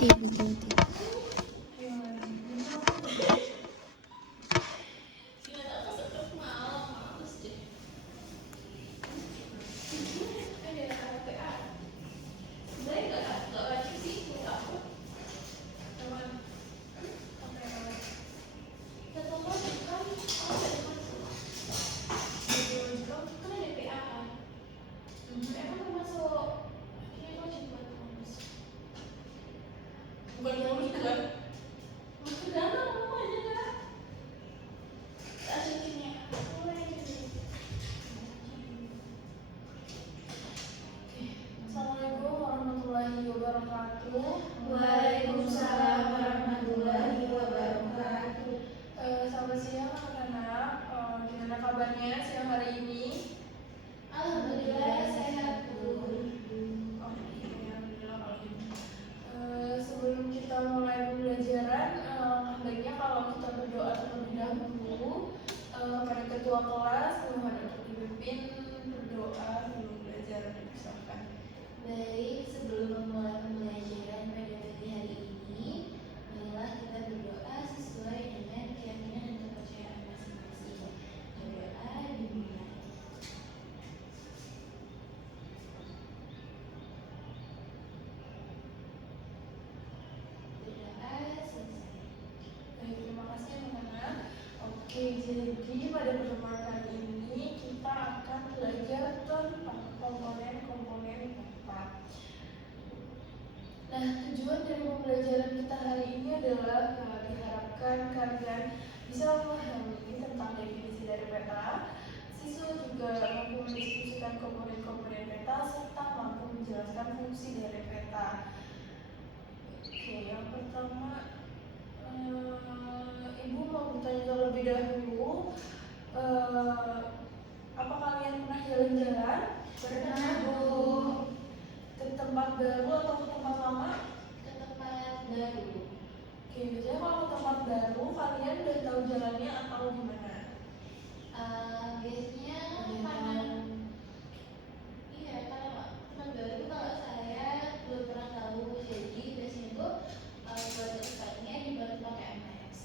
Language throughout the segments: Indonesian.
betul. Assalamualaikum warahmatullahi wabarakatuh. Waalaikumsalam warahmatullahi wabarakatuh. Selamat siang anak-anak. Gimana kabarnya siang hari ini? Alhamdulillah sehat, Bu. Alhamdulillah kalau gitu. Sebelum kita mulai pembelajaran, baiknya kalau kita berdoa terlebih dahulu kepada ketua kelas, mohon untuk dipimpin berdoa sebelum belajar. Silakan. Baik, sebelum memulai pembelajaran pada pagi hari ini, marilah kita berdoa sesuai dengan keyakinan dan kepercayaan masing-masing. Berdoa dimulai. Berdoa selesai. Baik, terima kasih anak-anak. Oke, jadi pada pertemuan kali ini kita akan belajar tentang komponen-komponen peta. Nah, tujuan dari pembelajaran kita hari ini adalah diharapkan kalian bisa memahami tentang definisi dari peta. Siswa juga mampu mendiskusikan komponen-komponen peta serta mampu menjelaskan fungsi dari peta. Oke, yang pertama, Ibu mau bertanya terlebih dahulu, apa kalian pernah jalan-jalan? Pernah, Bu. Ke tempat baru atau ke tempat lama? Ke tempat baru. Oke, biasanya kalau ke tempat baru kalian udah tahu jalannya atau gimana? Biasanya karena kalau tempat baru kalau saya belum pernah tahu, jadi biasanya tuh buat tempatnya dibantu pakai Maps.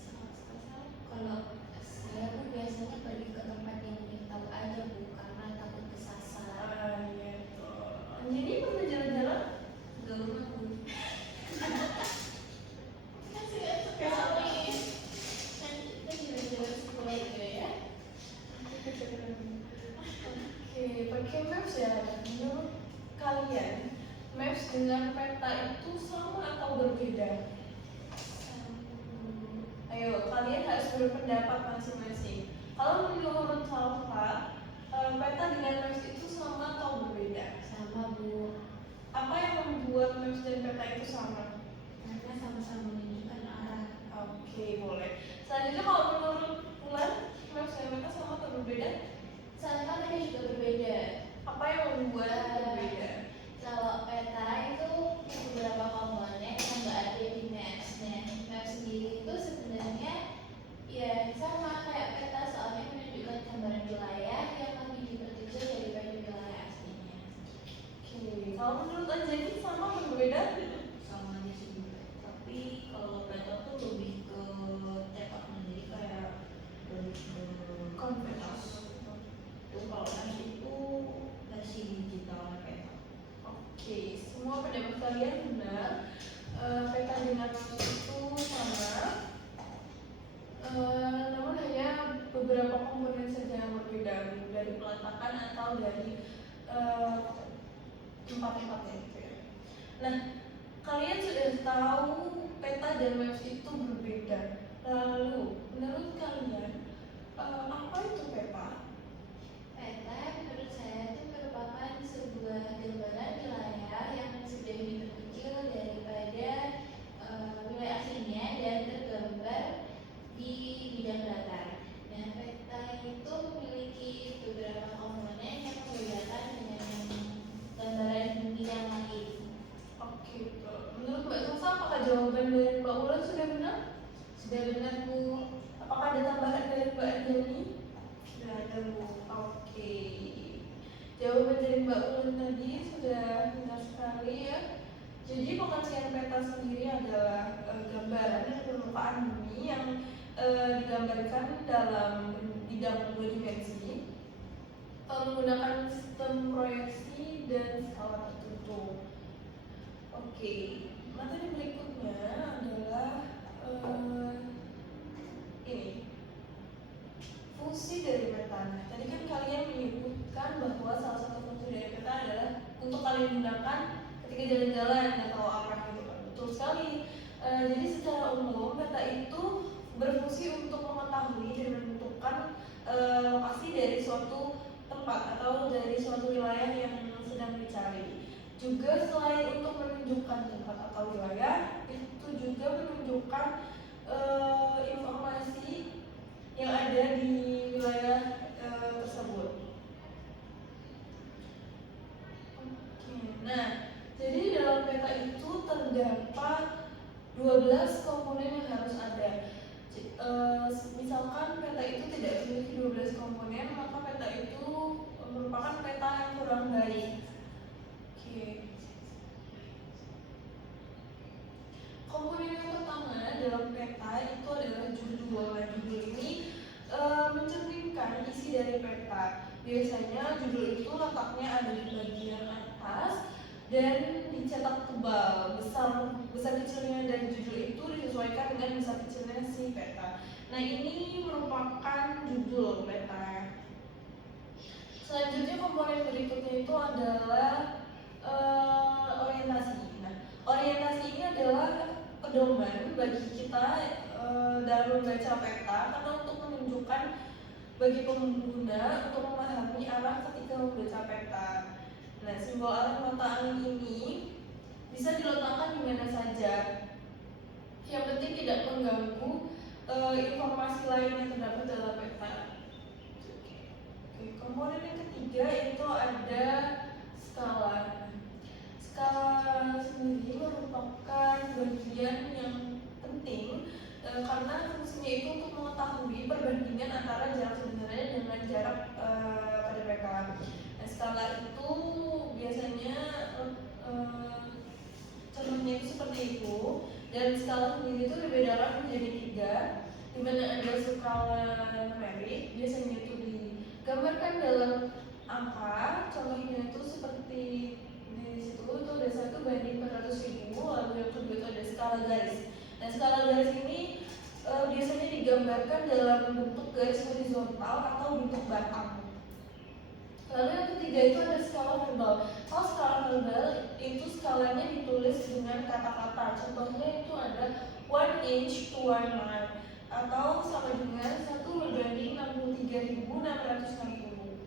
Kalau saya tuh biasanya pergi ke tempat yang udah tahu aja, Bu, karena takut kesasar. Iya tuh. Jadi pernah jalan-jalan? Gak pernah, Bu. Sekali. Nanti kita jalan-jalan sekolah juga ya. Oke, pakai maps ya. Menurut kalian, maps dengan peta itu sama atau berbeda? Ayo, kalian harus berpendapat masing-masing. Kalau menurut Salva, peta dengan maps itu sama atau berbeda? Sama, Bu. Apa yang membuat maps dan peta itu sama? Karena sama-sama menunjukkan arah. Oke, boleh. Selanjutnya kalau menurut Bulan, maps dan peta sama atau berbeda? Sama mereka juga berbeda. Apa yang membuat berbeda? Kalau peta itu beberapa komponen yang nggak ada di Maps. Nah, Maps sendiri itu sebenarnya ya sama kayak peta, soalnya menunjukkan gambaran wilayah yang lebih diperkecil daripada wilayah aslinya. Oke, kalau menurut Anjani sama atau berbeda? Sama aja sih, Bu. Tapi kalau peta tuh lebih ke cetak sendiri, kayak lebih ke Konvensi. Tuh kalau Maps itu versi digitalnya peta. Oke, semua pendapat kalian benar. Peta dengan maps itu sama. Namun hanya beberapa komponen saja yang berbeda, dari peletakan atau dari tempat-tempatnya gitu ya. Nah, kalian sudah tahu peta dan maps itu berbeda. Lalu, menurut kalian apa itu peta? Peta menurut saya itu merupakan sebuah gambaran wilayah yang sudah diperkecil daripada wilayah aslinya dan tergambar di bidang datar. Nah, peta itu memiliki beberapa komponen yang membedakan dengan gambaran bumi yang lain. Oke, betul. Menurut Mbak Sasa, apakah jawaban dari Mbak Ulan sudah benar? Sudah benar, Bu. Apakah ada tambahan dari Mbak Anjani? Sudah ada, Bu. Oke. Jawaban dari Mbak Ulan tadi sudah benar sekali ya. Jadi Jadi pengertian peta sendiri adalah gambaran dan permukaan bumi yang digambarkan dalam bidang 2 dimensi menggunakan sistem proyeksi dan skala tertentu. Oke, materi berikutnya adalah ini fungsi dari peta. Nah, tadi kan kalian menyebutkan bahwa salah satu fungsi dari peta adalah untuk kalian gunakan ketika jalan-jalan atau arah gitu kan. Betul sekali. Jadi secara umum peta itu berfungsi untuk mengetahui dan menentukan lokasi dari suatu tempat atau dari suatu wilayah yang sedang dicari. Juga selain untuk menunjukkan tempat atau wilayah, itu juga menunjukkan informasi yang ada di wilayah tersebut. Oke, nah jadi dalam peta itu terdapat 12 komponen yang harus ada. Misalkan peta itu tidak memiliki 12 komponen, maka peta itu merupakan peta yang kurang baik. Oke. Komponen yang pertama dalam peta itu adalah judul. Nah, judul ini mencerminkan isi dari peta. Biasanya judul itu letaknya ada di bagian atas dan dicetak tebal. Besar kecilnya dari judul itu disesuaikan dengan besar kecilnya si peta. Nah, ini merupakan judul peta. Selanjutnya komponen berikutnya itu adalah orientasi. Nah, orientasi ini adalah pedoman bagi kita dalam membaca peta karena untuk menunjukkan bagi pengguna untuk memahami arah ketika membaca peta. Nah, simbol arah mata angin ini bisa diletakkan di mana saja. Yang penting tidak mengganggu informasi lain yang terdapat dalam peta. Oke, komponen yang ketiga itu ada skala. Skala sendiri merupakan bagian yang penting karena fungsinya itu untuk mengetahui perbandingan antara jarak sebenarnya dengan jarak pada peta. Nah, skala itu biasanya contohnya itu seperti itu, dan skala sendiri itu dibedakan menjadi 3, di mana ada skala numerik, biasanya itu digambarkan dalam angka. Contohnya itu seperti di situ itu ada 1/400.000, lalu yang kedua itu ada skala garis. Nah, skala garis ini biasanya digambarkan dalam bentuk garis horizontal atau bentuk batang. Lalu yang ketiga itu ada skala verbal. Kalau skala verbal itu skalanya ditulis dengan kata-kata. Contohnya itu ada 1 inch to 1 mile atau sama dengan 1/63.660.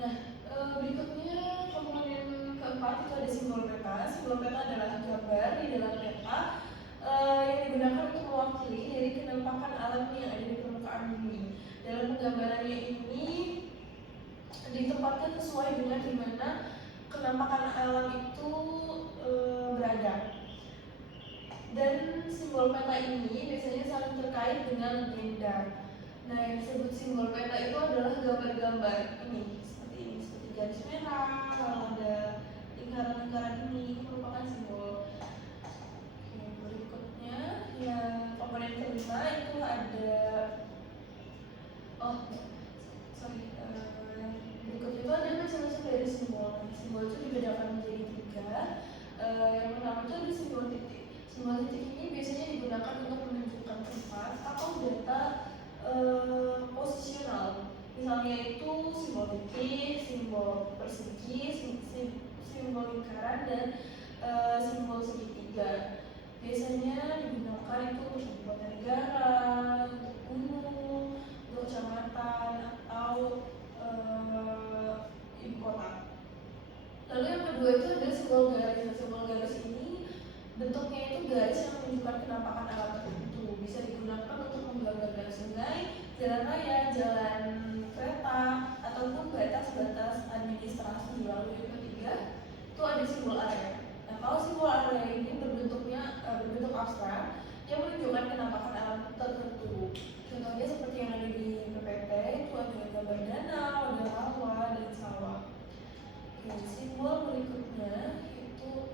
Nah, berikutnya komponen keempat itu ada simbol peta. Simbol peta adalah gambar di dalam peta yang digunakan untuk mewakili dari kenampakan alam yang ada di permukaan bumi. Dalam penggambarannya ini ditempatkan sesuai dengan dimana kenampakan alam itu berada. Dan simbol peta ini biasanya saling terkait dengan legenda. Nah, yang disebut simbol peta itu adalah gambar-gambar ini, seperti garis merah, kalau ada lingkaran-lingkaran ini merupakan simbol. Oke, berikutnya yang komponen kelima itu ada berikut itu ada macam-macam dari simbol. Simbol itu dibedakan menjadi 3. Yang pertama itu ada simbol titik. Simbol titik ini biasanya digunakan untuk menunjukkan tempat atau data posisional. Misalnya itu simbol titik, simbol persegi, simbol lingkaran, dan simbol segitiga. Biasanya digunakan itu untuk ibu kota negara, untuk gunung, untuk kecamatan, atau ibu kota. Lalu yang kedua itu ada simbol garis. Simbol garis ini bentuknya itu garis yang menunjukkan kenampakan alam tertentu. Bisa digunakan untuk menggambarkan sungai, jalan raya, jalan kereta, ataupun batas-batas administrasi. Lalu yang ketiga itu ada simbol area. Nah, kalau simbol area ini berbentuk abstrak yang menunjukkan kenampakan alam tertentu. Contohnya seperti yang ada di PPT itu ada gambar danau, ada rawa, dan sawah. Oke, simbol berikutnya itu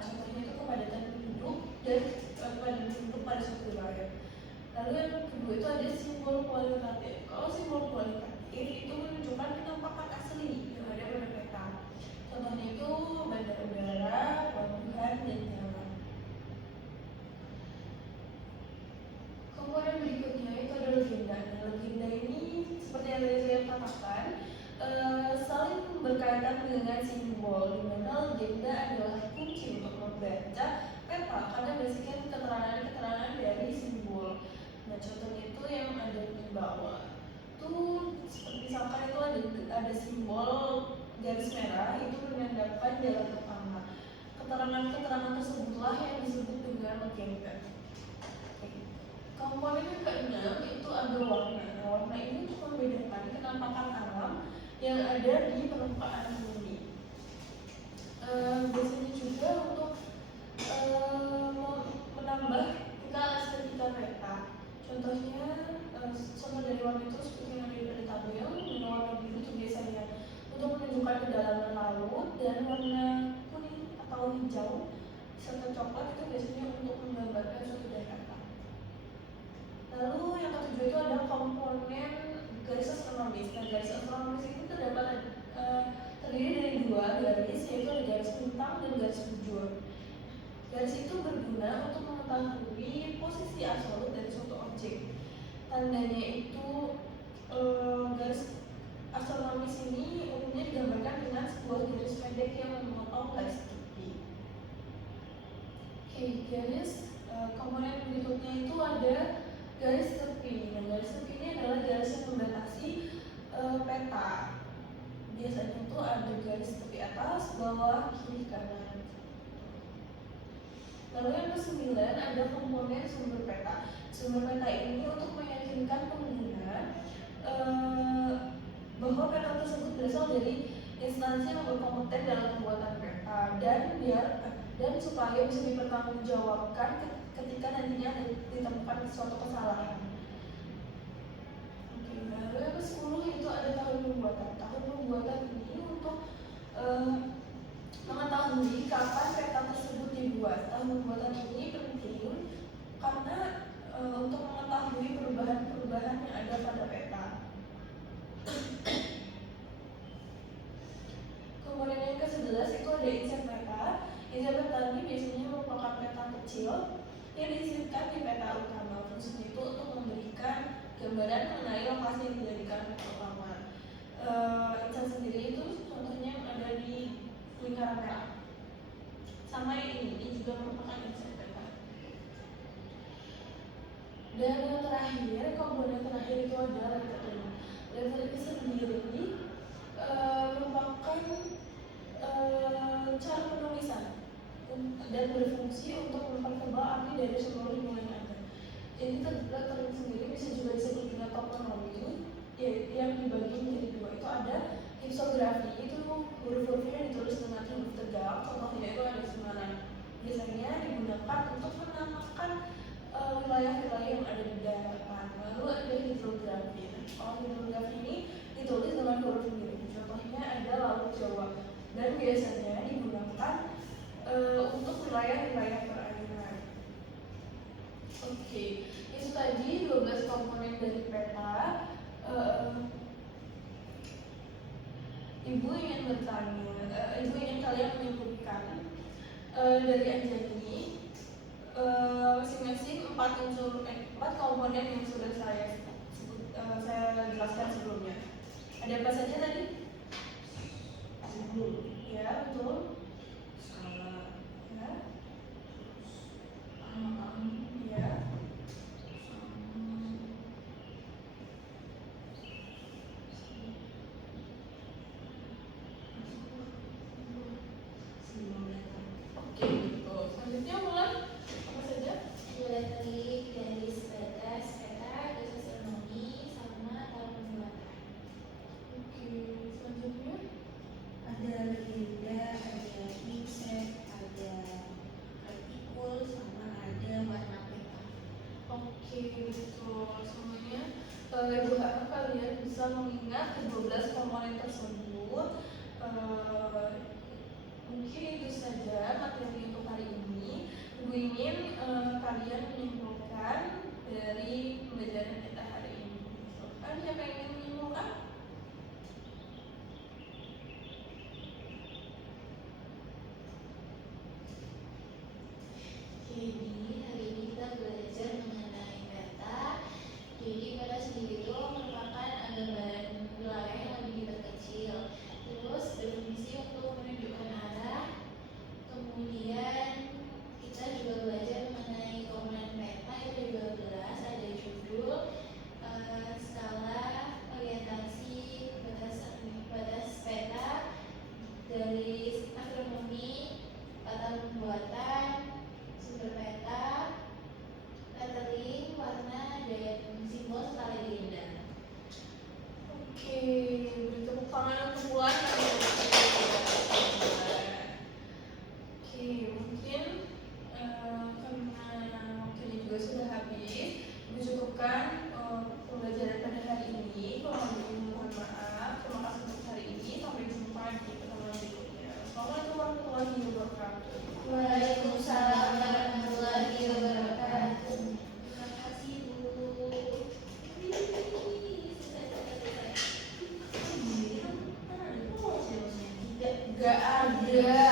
contohnya itu kepadatan penduduk dan kepadatan penduduk pada suatu wilayah. Lalu yang kedua itu ada simbol kualitatif. Kalau simbol kualitatif itu menunjukkan penampakan asli yang ada pada peta. Contohnya itu bandara udara, pelabuhan, dan jalan. Komponen berikutnya itu ada legenda. Nah, legenda ini seperti yang tadi saya katakan saling berkaitan dengan simbol, di mana legenda adalah kunci untuk membaca peta karena berdasarkan keterangan-keterangan dari simbol. Nah, contohnya itu yang ada di bawah. Tuh seperti misalkan itu ada simbol garis merah itu menandakan jalan utama. Keterangan-keterangan tersebutlah yang disebut dengan legenda. Komponen yang keenam itu ada warna. Nah, warna ini untuk membedakan kenampakan alam yang ada di permukaan bumi. Biasanya juga untuk menambah tingkat estetika peta. Contohnya, contoh dari warna itu seperti yang ada di tabel. Warna biru itu biasanya untuk menunjukkan kedalaman laut, dan warna kuning atau hijau serta coklat itu biasanya untuk menggambarkan suatu daerah. Lalu yang ketujuh itu ada komponen garis astronomis. Nah, garis astronomis itu terdiri dari dua garis, yaitu ada garis bintang dan garis bujur. Garis itu berguna untuk mengetahui posisi absolut dari suatu objek. Tandanya itu garis astronomis ini umumnya digambarkan dengan sebuah garis pendek yang memotong garis tepi. Oke, garis komponen berikutnya itu ada garis tepi. Nah, garis tepi ini adalah garis yang membatasi peta. Biasanya itu ada garis tepi atas, bawah, kiri, kanan. Lalu yang ke-9 ada komponen sumber peta. Sumber peta ini untuk meyakinkan pengguna bahwa peta tersebut berasal dari instansi yang berkompeten dalam pembuatan peta, dan supaya bisa dipertanggungjawabkan ketika nantinya ditemukan suatu kesalahan. Oke, lalu yang ke-10 itu ada tahun pembuatan. Tahun pembuatan ini untuk mengetahui kapan peta tersebut dibuat. Tahun pembuatan ini penting karena untuk mengetahui perubahan-perubahan yang ada pada peta. Kemudian yang ke-11 itu ada insert peta. Insert peta ini biasanya merupakan peta kecil yang disisipkan di peta utama. Fungsinya itu untuk memberikan gambaran mengenai lokasi yang dijadikan peta utama. Insert sendiri itu contohnya yang ada di lingkaran merah. Sama ini juga merupakan insert peta. Dan yang terakhir, komponen terakhir itu adalah lettering. Lettering sendiri merupakan cara penulisan dan berfungsi untuk mempertebal arti dari seluruh himpunan yang ada. Jadi lettering sendiri bisa juga disebut dengan toponomi, yang dibagi menjadi dua. Itu ada tipsografi, itu huruf-hurufnya ditulis dengan huruf tegak. Contohnya itu ada sembilan. Biasanya digunakan untuk menamakan wilayah-wilayah yang ada di daratan. Lalu ada hidrografi. Kalau hidrografi ini ditulis dengan huruf miring. Contohnya ada Laut Jawa, dan biasanya digunakan untuk wilayah-wilayah perairan. Oke, itu tadi 12 komponen dari peta. Ibu ingin bertanya, Ibu ingin kalian menyebutkan dari Anjani masing-masing 4 komponen yang sudah saya jelaskan sebelumnya. Ada apa saja tadi? Simbol. Ya, betul. Skala. Ya. Ya. Oke, betul. Selanjutnya mulai apa saja? Mulai dari garis batas peta, garis astronomi, sama tahun pembuatan. Oke, selanjutnya Ada legenda, ada insert, ada artikul, sama ada warna peta. oke, betul semuanya. Ibu harap kalian bisa mengingat ke-12 komponen tersebut. Mungkin itu saja materi untuk hari ini. Ibu ingin kalian menyimpulkan dari pembelajaran kita hari ini. Silakan siapa yang ingin menyimpulkan? Jadi hari ini kita belajar mengenai peta. Jadi peta sendiri itu merupakan gambaran wilayah yang lebih diperkecil. Terus berfungsi untuk menunjukkan arah. Kemudian kita juga belajar mengenai komponen peta, itu 12, ada judul, skala, orientasi, batas peta, garis astronomi, tata pembuatan, sumber peta, lettering, warna, dan simbol serta legenda. Oke, beri tepuk tangan untuk Wulan. Oke, mungkin karena waktunya juga sudah habis, mencukupkan pembelajaran pada hari ini. Kalau mohon maaf, terima kasih untuk hari ini. Sampai jumpa di pertemuan berikutnya. Assalamualaikum warahmatullahi wabarakatuh. Waalaikumsalam warahmatullahi wabarakatuh. Terima kasih Bu. Gak ada.